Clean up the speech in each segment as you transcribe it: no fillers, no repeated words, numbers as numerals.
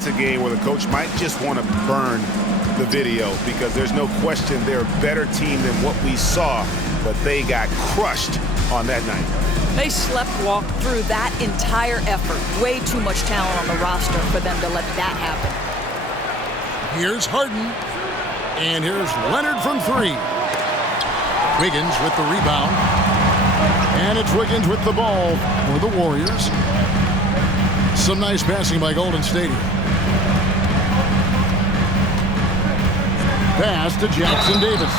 It's a game where the coach might just want to burn the video because there's no question they're a better team than what we saw, but they got crushed on that night. They walked through that entire effort. Way too much talent on the roster for them to let that happen. Here's Harden. And here's Leonard from three. Wiggins with the rebound. And it's Wiggins with the ball for the Warriors. Some nice passing by Golden State. Pass to Jackson Davis.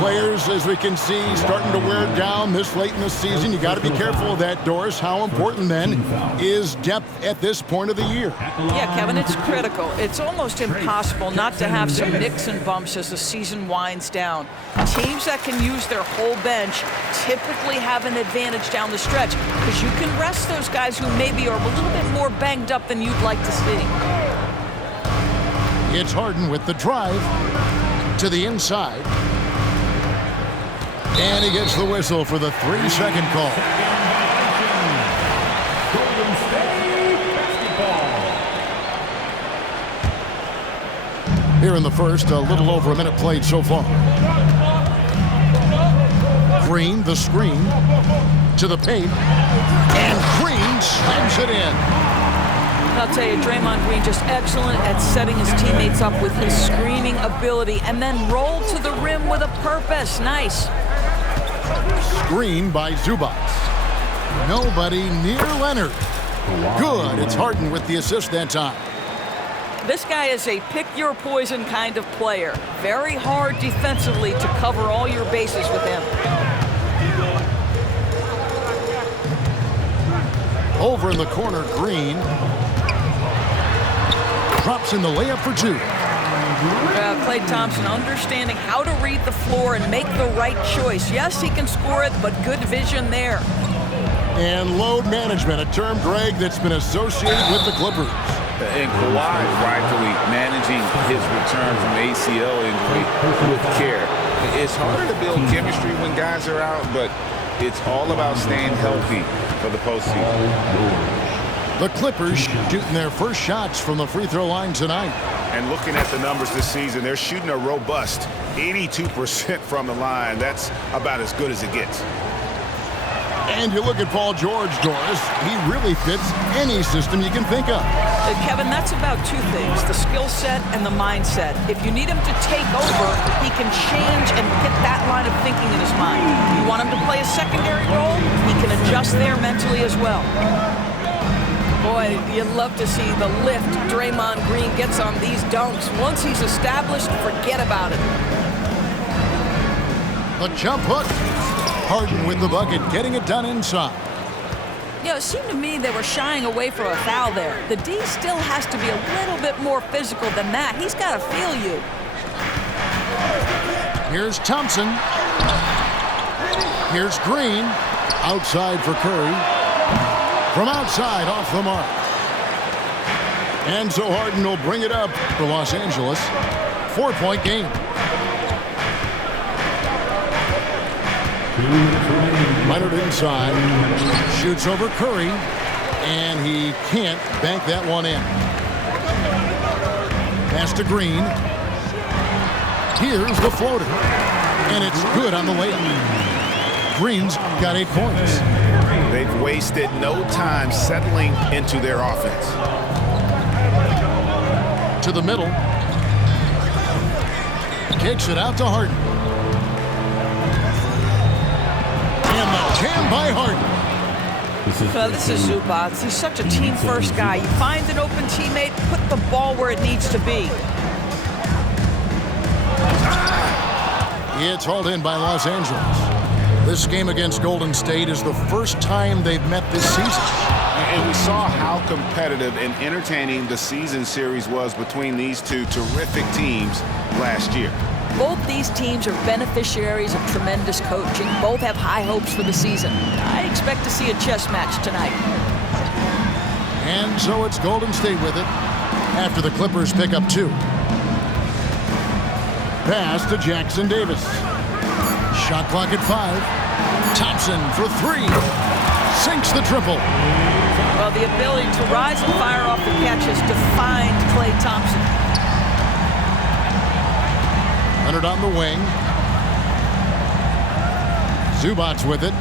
Players, as we can see, starting to wear down this late in the season. You got to be careful of that, Doris. How important, then, is depth at this point of the year? Yeah, Kevin, it's critical. It's almost impossible not to have some nicks and bumps as the season winds down. Teams that can use their whole bench typically have an advantage down the stretch because you can rest those guys who maybe are a little bit more banged up than you'd like to see. It's Harden with the drive to the inside. And he gets the whistle for the 3-second call. Golden State basketball. Here in the first, a little over a minute played so far. Green, the screen, to the paint. And Green slams it in. I'll tell you, Draymond Green just excellent at setting his teammates up with his screening ability and then roll to the rim with a purpose. Nice. Screen by Zubac. Nobody near Leonard. Good. It's Harden with the assist that time. This guy is a pick-your-poison kind of player. Very hard defensively to cover all your bases with him. Over in the corner, Green. Drops in the layup for two. Klay Thompson understanding how to read the floor and make the right choice. Yes, he can score it, but good vision there. And load management, a term, Greg, that's been associated with the Clippers. And Kawhi rightfully managing his return from ACL injury with care. It's harder to build chemistry when guys are out, but it's all about staying healthy for the postseason. The Clippers shooting their first shots from the free throw line tonight. And looking at the numbers this season, they're shooting a robust 82% from the line. That's about as good as it gets. And you look at Paul George, Doris. He really fits any system you can think of. Kevin, that's about two things, the skill set and the mindset. If you need him to take over, he can change and get that line of thinking in his mind. You want him to play a secondary role, he can adjust there mentally as well. Boy, you'd love to see the lift Draymond Green gets on these dunks. Once he's established, forget about it. The jump hook. Harden with the bucket, getting it done inside. You know, it seemed to me they were shying away from a foul there. The D still has to be a little bit more physical than that. He's got to feel you. Here's Thompson. Here's Green. Outside for Curry. From outside, off the mark. And so Harden will bring it up for Los Angeles. 4-point game. Leonard inside. Shoots over Curry. And he can't bank that one in. Pass to Green. Here's the floater. And it's good on the layup. Green's got 8 points. They've wasted no time settling into their offense. To the middle. Kicks it out to Harden. And the jam by Harden. This is Zubac. He's such a team-first guy. You find an open teammate, put the ball where it needs to be. It's hauled in by Los Angeles. This game against Golden State is the first time they've met this season. And we saw how competitive and entertaining the season series was between these two terrific teams last year. Both these teams are beneficiaries of tremendous coaching. Both have high hopes for the season. I expect to see a chess match tonight. And so it's Golden State with it after the Clippers pick up 2. Pass to Jackson Davis. Shot clock at 5. Thompson for 3. sinks the triple. Well, the ability to rise and fire off the catch has defined Klay Thompson. Leonard on the wing. Zubac's with it.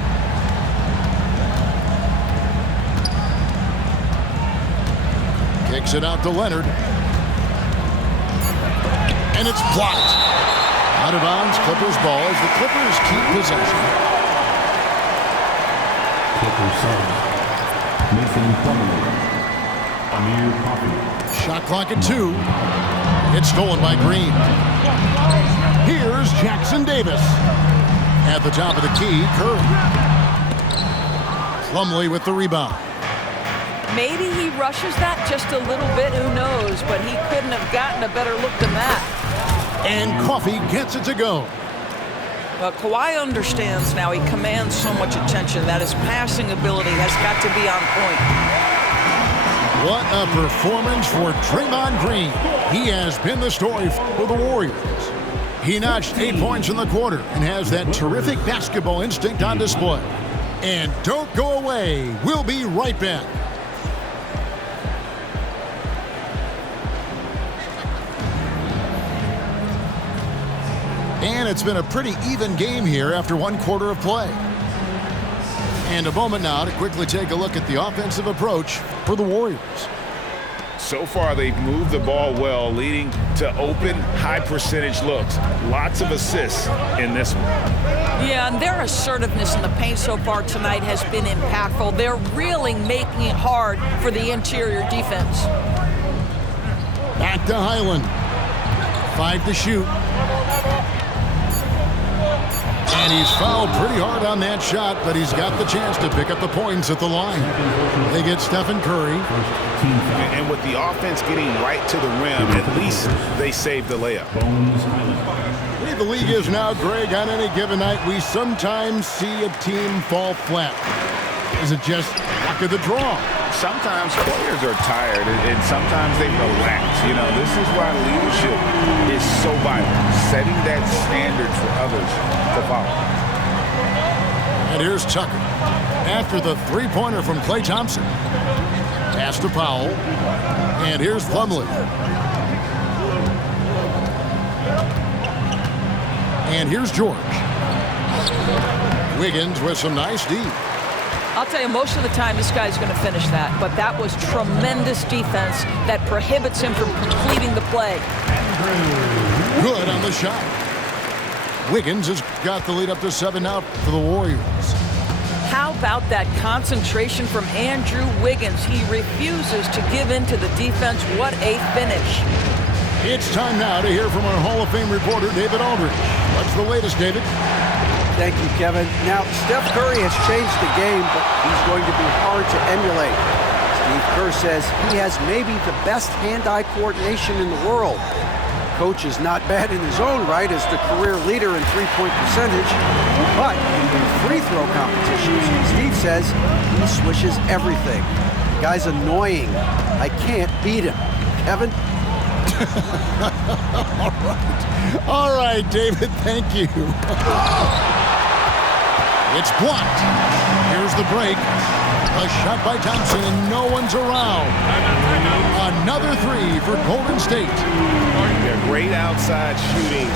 Kicks it out to Leonard. And it's blocked. Out of bounds, Clippers ball as the Clippers keep possession. Clippers 7. Mason Plumlee. Amir Coffey. Shot clock at 2. It's stolen by Green. Here's Jackson Davis. At the top of the key, Curry. Plumlee with the rebound. Maybe he rushes that just a little bit, who knows, but he couldn't have gotten a better look than that. And Coffey gets it to go. Well, Kawhi understands now. He commands so much attention that his passing ability has got to be on point. What a performance for Draymond Green. He has been the story for the Warriors. He notched 8 points in the quarter and has that terrific basketball instinct on display. And don't go away. We'll be right back. And it's been a pretty even game here after 1 quarter of play. And a moment now to quickly take a look at the offensive approach for the Warriors. So far, they've moved the ball well, leading to open, high-percentage looks. Lots of assists in this one. Yeah, and their assertiveness in the paint so far tonight has been impactful. They're really making it hard for the interior defense. Back to Highland. 5 to shoot. And he's fouled pretty hard on that shot, but he's got the chance to pick up the points at the line. They get Stephen Curry. And with the offense getting right to the rim, at least they saved the layup. The way the league is now, Greg, on any given night, we sometimes see a team fall flat. Is it just luck of the draw? Sometimes players are tired, and sometimes they relax. You know, this is why leadership is so vital, setting that standard for others to follow. And here's Tucker. After the three-pointer from Klay Thompson. Pass to Powell. And here's Plumlee. And here's George. Wiggins with some nice D. I'll tell you, most of the time this guy's going to finish that, but that was tremendous defense that prohibits him from completing the play. Good on the shot. Wiggins has got the lead up to 7 now for the Warriors. How about that concentration from Andrew Wiggins? He refuses to give in to the defense. What a finish. It's time now to hear from our Hall of Fame reporter, David Aldridge. What's the latest, David? Thank you, Kevin. Now, Steph Curry has changed the game, but he's going to be hard to emulate. Steve Kerr says he has maybe the best hand-eye coordination in the world. Coach is not bad in his own right as the career leader in three-point percentage, but in free throw competitions, Steve says he swishes everything. The guy's annoying. I can't beat him. Kevin? All right, David, thank you. It's blocked. Here's the break. A shot by Thompson, and no one's around. Another 3 for Golden State. They're great outside shooting,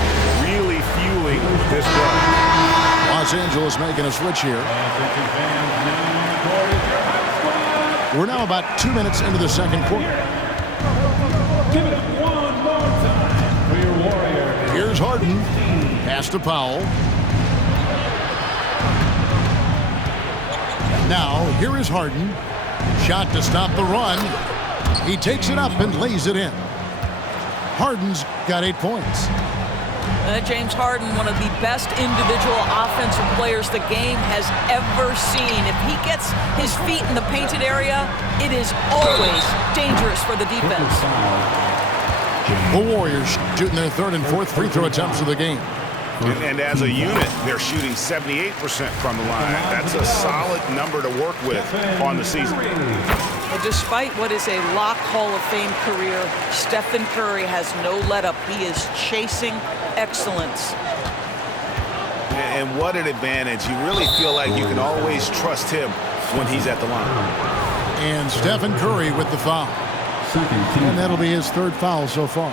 really fueling this run. Los Angeles making a switch here. We're now about 2 minutes into the second quarter. Give it up one more time for your Warriors. Here's Harden. Pass to Powell. Now, here is Harden. Shot to stop the run. He takes it up and lays it in. Harden's got 8 points. James Harden, one of the best individual offensive players the game has ever seen. If he gets his feet in the painted area, it is always dangerous for the defense. The Warriors shooting their 3rd and 4th free throw attempts of the game. And as a unit, they're shooting 78% from the line. That's a solid number to work with on the season. And despite what is a lock Hall of Fame career, Stephen Curry has no let-up. He is chasing excellence. And what an advantage. You really feel like you can always trust him when he's at the line. And Stephen Curry with the foul. And that'll be his third foul so far.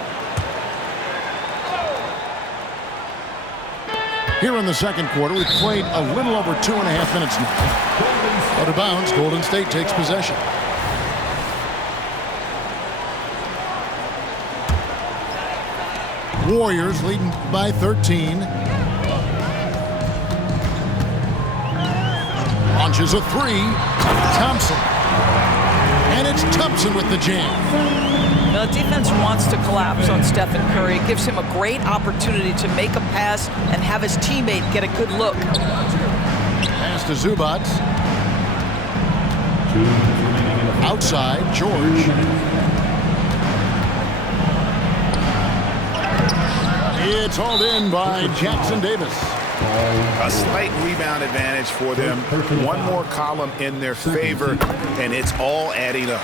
Here in the second quarter, we've played a little over 2.5 minutes now. Out of bounds, Golden State takes possession. Warriors leading by 13. Launches a three. Thompson. And it's Thompson with the jam. The defense wants to collapse on Stephen Curry. It gives him a great opportunity to make a pass and have his teammate get a good look. Pass to Zubac. Outside, George. It's hauled in by Jackson Davis. A slight rebound advantage for them. One more column in their favor, and it's all adding up.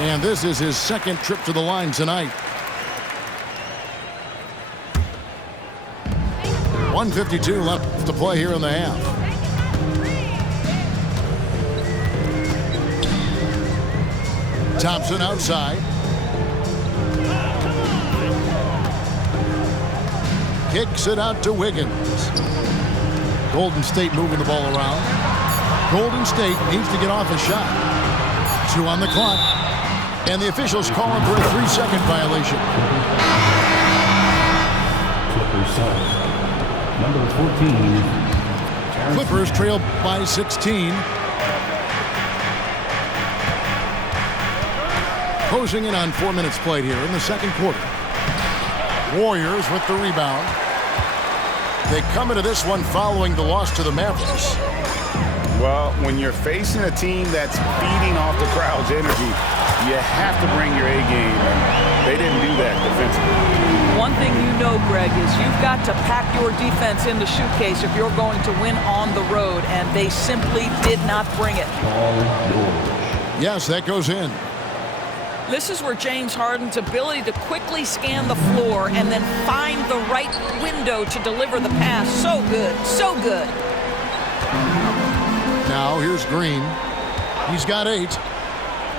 And this is his second trip to the line tonight. 1:52 left to play here in the half. Thompson outside. Kicks it out to Wiggins. Golden State moving the ball around. Golden State needs to get off a shot. 2 on the clock. And the officials calling for a 3-second violation. Number 14. Clippers trail by 16. Closing in on 4 minutes played here in the second quarter. Warriors with the rebound. They come into this one following the loss to the Mavericks. Well, when you're facing a team that's feeding off the crowd's energy, you have to bring your A game, and they didn't do that defensively. One thing you know, Greg, is you've got to pack your defense in the suitcase if you're going to win on the road, and they simply did not bring it. Yes, that goes in. This is where James Harden's ability to quickly scan the floor and then find the right window to deliver the pass. So good, so good. Now here's Green. He's got 8.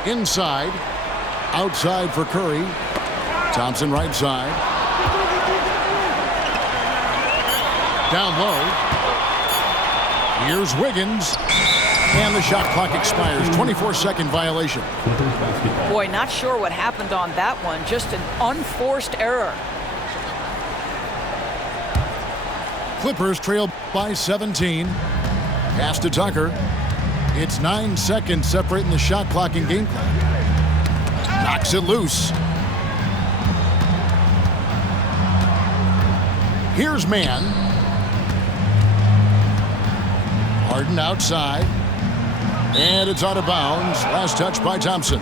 Inside. Outside for Curry. Thompson right side. Down low. Here's Wiggins. And the shot clock expires. 24-second violation. Boy, not sure what happened on that one. Just an unforced error. Clippers trail by 17. Pass to Tucker. It's 9 seconds separating the shot clock and game clock. Knocks it loose. Here's Mann. Harden outside. And it's out of bounds. Last touch by Thompson.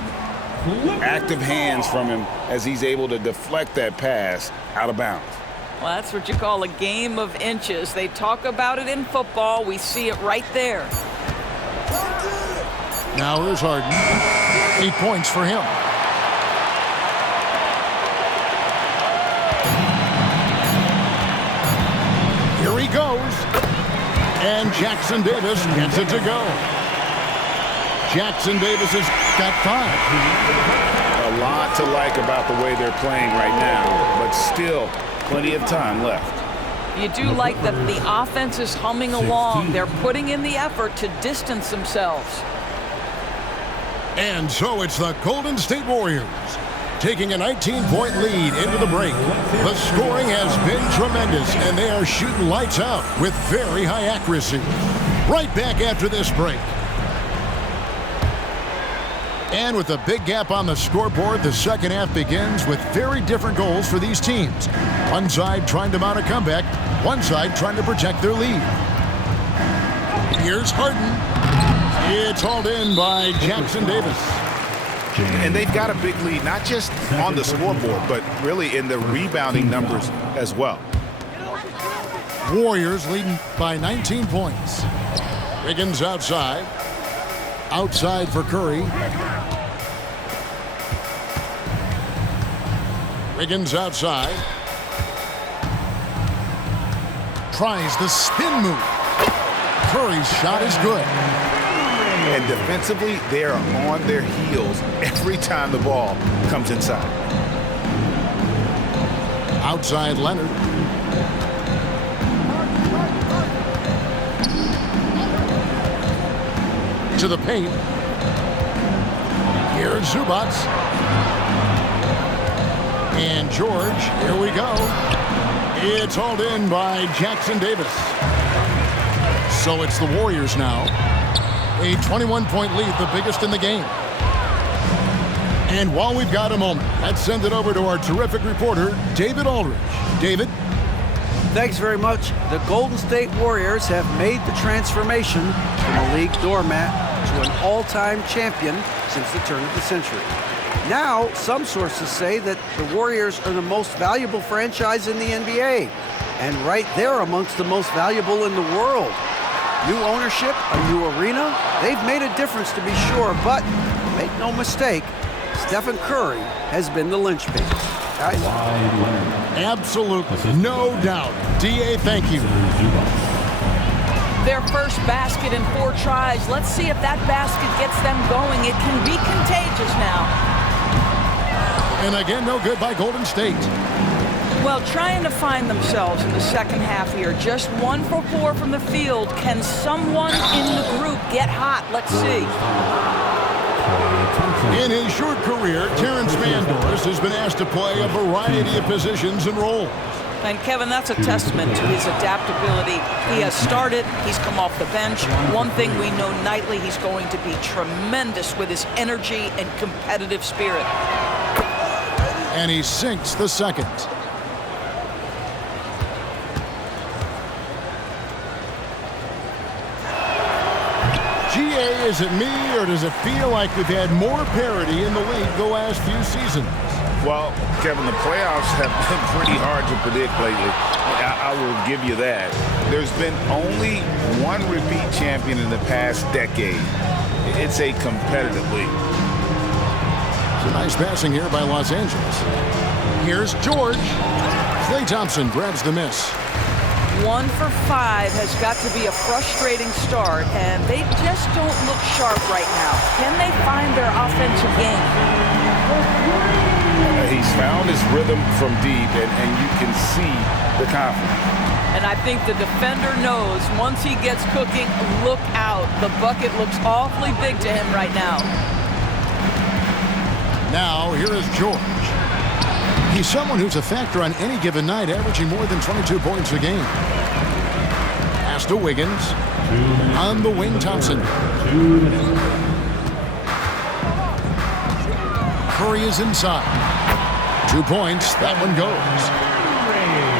Active hands from him as he's able to deflect that pass out of bounds. Well, that's what you call a game of inches. They talk about it in football. We see it right there. Now here's Harden. 8 points for him. Here he goes. And Jackson Davis gets it to go. Jackson Davis has got 5. A lot to like about the way they're playing right now, but still plenty of time left. You do like that the offense is humming along. They're putting in the effort to distance themselves. And so it's the Golden State Warriors taking a 19-point lead into the break. The scoring has been tremendous, and they are shooting lights out with very high accuracy. Right back after this break. And with a big gap on the scoreboard, the second half begins with very different goals for these teams. One side trying to mount a comeback, one side trying to protect their lead. Here's Harden. It's hauled in by Jackson Davis. And they've got a big lead, not just on the scoreboard, but really in the rebounding numbers as well. Warriors leading by 19 points. Wiggins outside. Outside for Curry. Wiggins outside. Tries the spin move. Curry's shot is good. And defensively, they are on their heels every time the ball comes inside. Outside Leonard. To the paint. Here's Zubac. And George, here we go. It's hauled in by Jackson Davis. So it's the Warriors now. A 21-point lead, the biggest in the game. And while we've got a moment, let's send it over to our terrific reporter, David Aldridge. David? Thanks very much. The Golden State Warriors have made the transformation from a league doormat to an all-time champion since the turn of the century. Now, some sources say that the Warriors are the most valuable franchise in the NBA, and right there amongst the most valuable in the world. New ownership, a new arena, they've made a difference to be sure, but make no mistake, Stephen Curry has been the linchpin. Guys? Absolutely, no doubt. D.A., thank you. Their first basket in 4 tries. Let's see if that basket gets them going. It can be contagious now. And again, no good by Golden State. Well, trying to find themselves in the second half here. Just 1 for 4 from the field. Can someone in the group get hot? Let's see. In his short career, Terrence Mandors has been asked to play a variety of positions and roles. And Kevin, that's a testament to his adaptability. He has started, he's come off the bench. One thing we know nightly, he's going to be tremendous with his energy and competitive spirit. And he sinks the second. GA, is it me, or does it feel like we've had more parity in the league the last few seasons? Well, Kevin, the playoffs have been pretty hard to predict lately. I will give you that. There's been only one repeat champion in the past decade. It's a competitive league. It's a nice passing here by Los Angeles. Here's George. Klay Thompson grabs the miss. 1 for 5 has got to be a frustrating start, and they just don't look sharp right now. Can they find their offensive game? He's found his rhythm from deep, and you can see the confidence. And I think the defender knows once he gets cooking, look out. The bucket looks awfully big to him right now. Now, here is George. He's someone who's a factor on any given night, averaging more than 22 points a game. Pass to Wiggins. On the wing, Thompson. Curry is inside. 2 points. That one goes.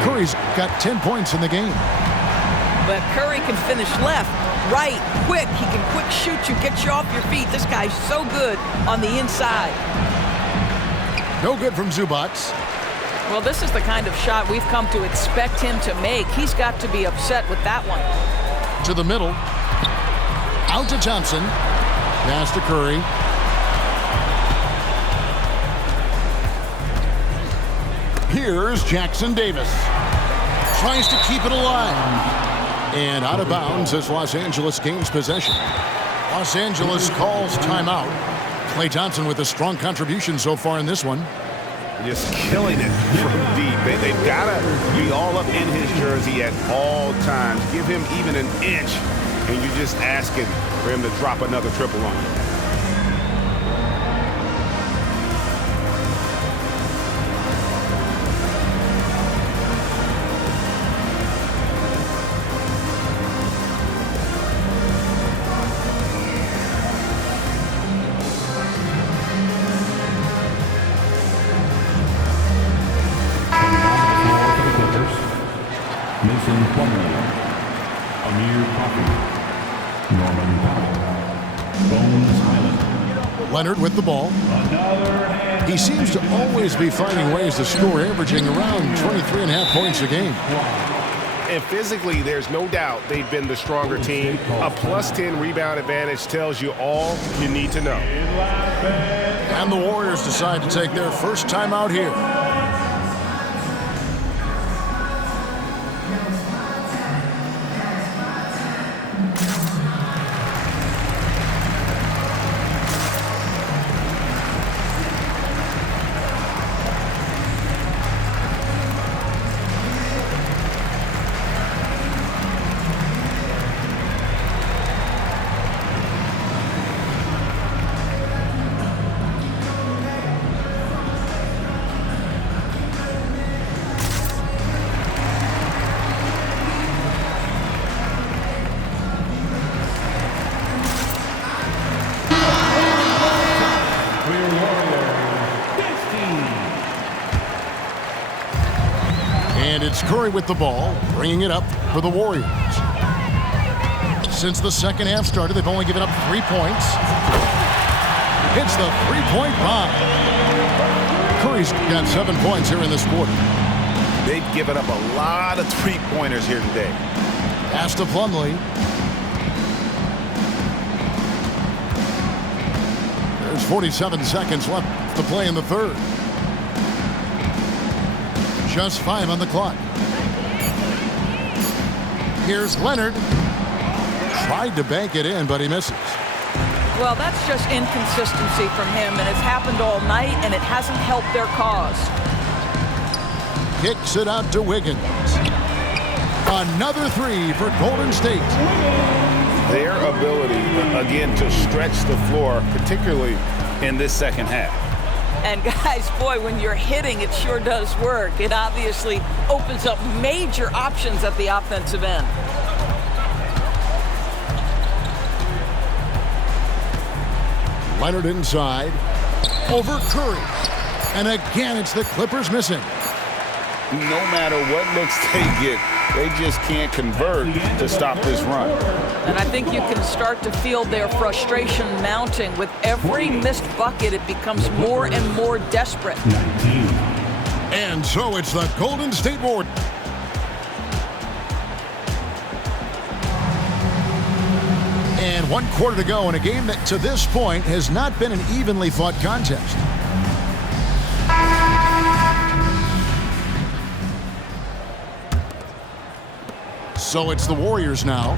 Curry's got 10 points in the game. But Curry can finish left, right, quick. He can quick shoot you, get you off your feet. This guy's so good on the inside. No good from Zubac. Well, this is the kind of shot we've come to expect him to make. He's got to be upset with that one. To the middle. Out to Thompson. Pass to Curry. Here's Jackson Davis. Tries to keep it alive. And out of bounds as Los Angeles gains possession. Los Angeles calls timeout. Klay Thompson with a strong contribution so far in this one. Just killing it from deep. They've got to be all up in his jersey at all times. Give him even an inch, and you're just asking for him to drop another triple on you. Mason Plumlee, Amir Coffey, Norman Powell, Bones Highland. Leonard with the ball. He seems to always be finding ways to score, averaging around 23.5 points a game. And physically, there's no doubt they've been the stronger team. A +10 rebound advantage tells you all you need to know. And the Warriors decide to take their first time out here. And it's Curry with the ball, bringing it up for the Warriors. Since the second half started, they've only given up 3 points. Hits the three-point bomb. Curry's got 7 points here in this quarter. They've given up a lot of three-pointers here today. Pass to Plumlee. There's 47 seconds left to play in the third. Just 5 on the clock. Here's Leonard. Tried to bank it in, but he misses. Well, that's just inconsistency from him, and it's happened all night, and it hasn't helped their cause. Kicks it out to Wiggins. Another 3 for Golden State. Their ability, again, to stretch the floor, particularly in this second half. And guys, boy, when you're hitting, it sure does work. It obviously opens up major options at the offensive end. Leonard inside. Over Curry. And again, it's the Clippers missing. No matter what looks they get, they just can't convert to stop this run. And I think you can start to feel their frustration mounting. With every missed bucket, it becomes more and more desperate. And so it's the Golden State Warriors. And 1 quarter to go in a game that to this point has not been an evenly fought contest. So it's the Warriors now.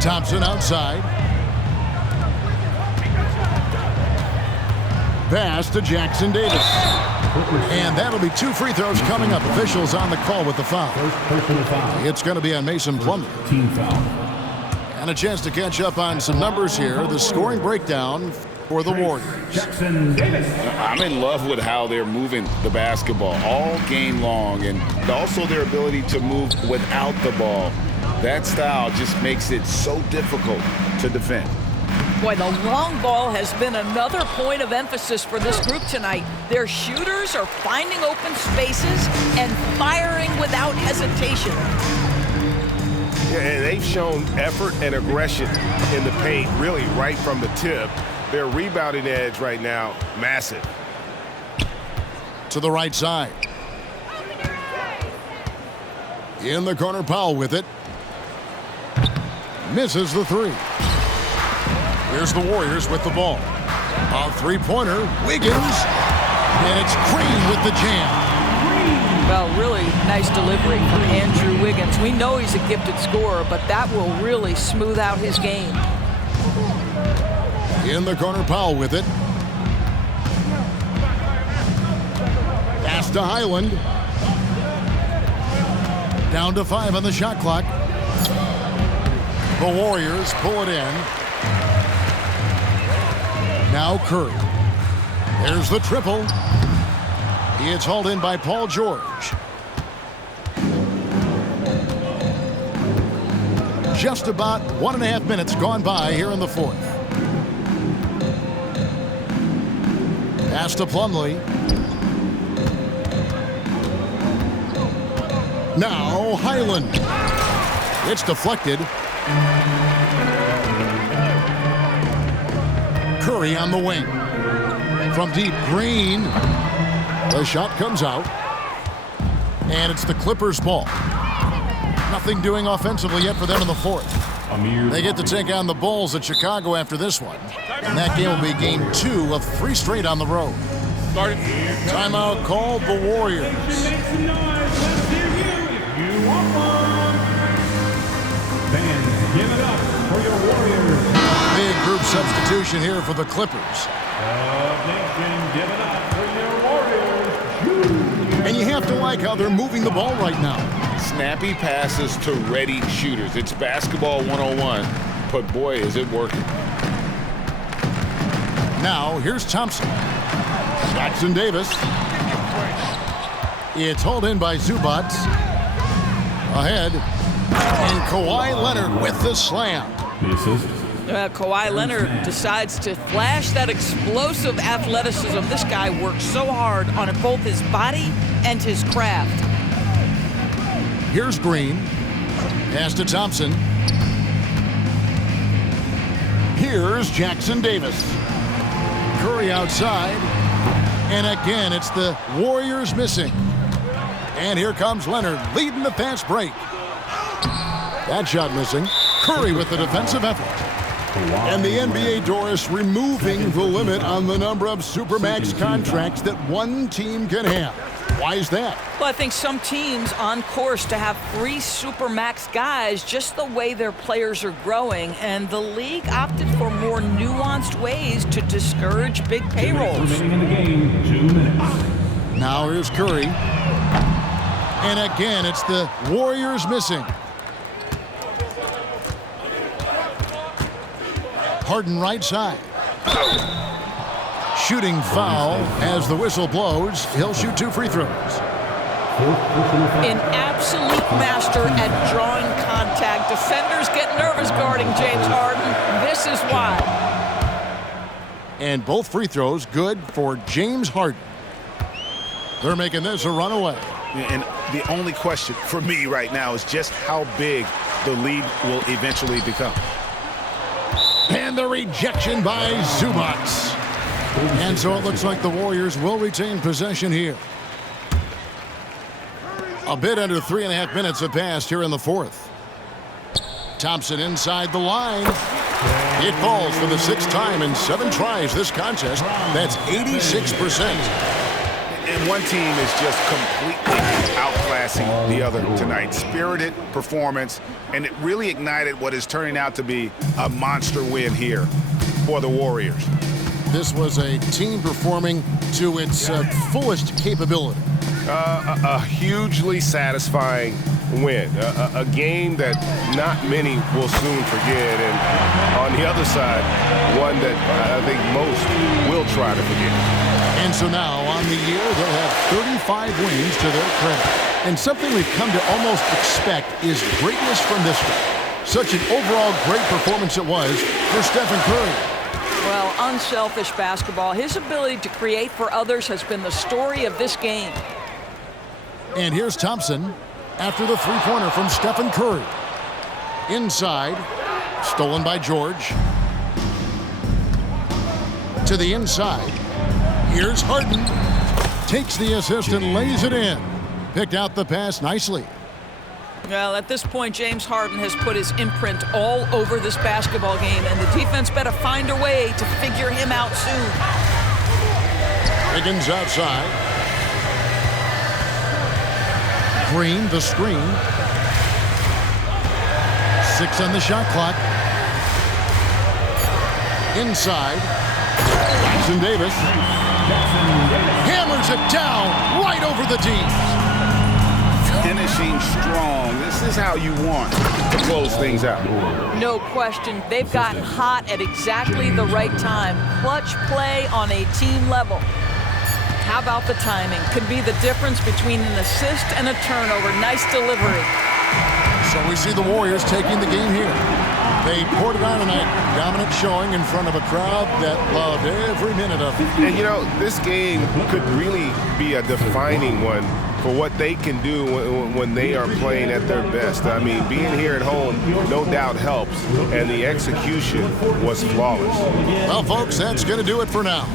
Thompson outside. Pass to Jackson Davis. And that'll be 2 free throws coming up. Officials on the call with the foul. It's going to be on Mason Plumlee. Team foul. And a chance to catch up on some numbers here. The scoring breakdown for the Warriors. Jackson Davis. I'm in love with how they're moving the basketball all game long, and also their ability to move without the ball. That style just makes it so difficult to defend. Boy, the long ball has been another point of emphasis for this group tonight. Their shooters are finding open spaces and firing without hesitation. Yeah, and they've shown effort and aggression in the paint, really right from the tip. Their rebounding edge right now, massive. To the right side. In the corner, Powell with it. Misses the 3. Here's the Warriors with the ball. A three-pointer, Wiggins. And it's Green with the jam. Well, really nice delivery from Andrew Wiggins. We know he's a gifted scorer, but that will really smooth out his game. In the corner, Powell with it. Pass to Highland. Down to 5 on the shot clock. The Warriors pull it in. Now Curry. There's the triple. It's hauled in by Paul George. Just about 1.5 minutes gone by here in the fourth. Pass to Plumlee. Now Highland. It's deflected. Curry on the wing. From deep, Green. The shot comes out. And it's the Clippers' ball. Nothing doing offensively yet for them in the fourth. They get to take on the Bulls at Chicago after this one. And that game will be game 2 of 3 straight on the road. Timeout called the Warriors. Make some noise. Let's hear you if you want one. Fans, give it up for your Warriors. Big group substitution here for the Clippers. Nation, give it up for your Warriors. And you have to like how they're moving the ball right now. Snappy passes to ready shooters. It's basketball 101, but boy, is it working. Now, here's Thompson. Jackson Davis. It's hauled in by Zubac. Ahead. And Kawhi Leonard with the slam. The assist. Kawhi Leonard decides to flash that explosive athleticism. This guy works so hard on both his body and his craft. Here's Green. Pass to Thompson. Here's Jackson Davis. Curry outside. And again, it's the Warriors missing. And here comes Leonard leading the fast break. That shot missing. Curry with the defensive effort. And the NBA, Doris, removing the limit on the number of Supermax contracts that one team can have. Why is that? Well, I think some teams on course to have 3 Supermax guys, just the way their players are growing, and the league opted for more nuanced ways to discourage big payrolls. Remaining in the game, 2 minutes. Now here's Curry. And again, it's the Warriors missing. Harden right side. Shooting foul as the whistle blows. He'll shoot 2 free throws. An absolute master at drawing contact. Defenders get nervous guarding James Harden. This is why. And both free throws good for James Harden. They're making this a runaway. And the only question for me right now is just how big the lead will eventually become. And the rejection by Zubac. And so it looks like the Warriors will retain possession here. A bit under 3.5 minutes have passed here in the fourth. Thompson inside the line. It falls for the 6th time in 7 tries this contest. That's 86%. And one team is just completely outclassing the other tonight. Spirited performance, and it really ignited what is turning out to be a monster win here for the Warriors. This was a team performing to its fullest capability. A hugely satisfying win. A game that not many will soon forget. And on the other side, one that I think most will try to forget. And so now, on the year, they'll have 35 wins to their credit. And something we've come to almost expect is greatness from this one. Such an overall great performance it was for Stephen Curry. Well, unselfish basketball. His ability to create for others has been the story of this game. And here's Thompson after the three-pointer from Stephen Curry. Inside, stolen by George. To the inside. Here's Harden. Takes the assist and lays it in. Picked out the pass nicely. Well, at this point, James Harden has put his imprint all over this basketball game, and the defense better find a way to figure him out soon. Wiggins outside. Green, the screen. 6 on the shot clock. Inside. Jackson Davis. Hammers it down right over the D. Finishing strong. This is how you want to close things out. No question. They've gotten hot at exactly the right time. Clutch play on a team level. How about the timing? Could be the difference between an assist and a turnover. Nice delivery. So we see the Warriors taking the game here. They poured it on tonight. Dominant showing in front of a crowd that loved every minute of it. And, you know, this game could really be a defining one for what they can do when they are playing at their best. I mean, being here at home no doubt helps, and the execution was flawless. Well, folks, that's going to do it for now.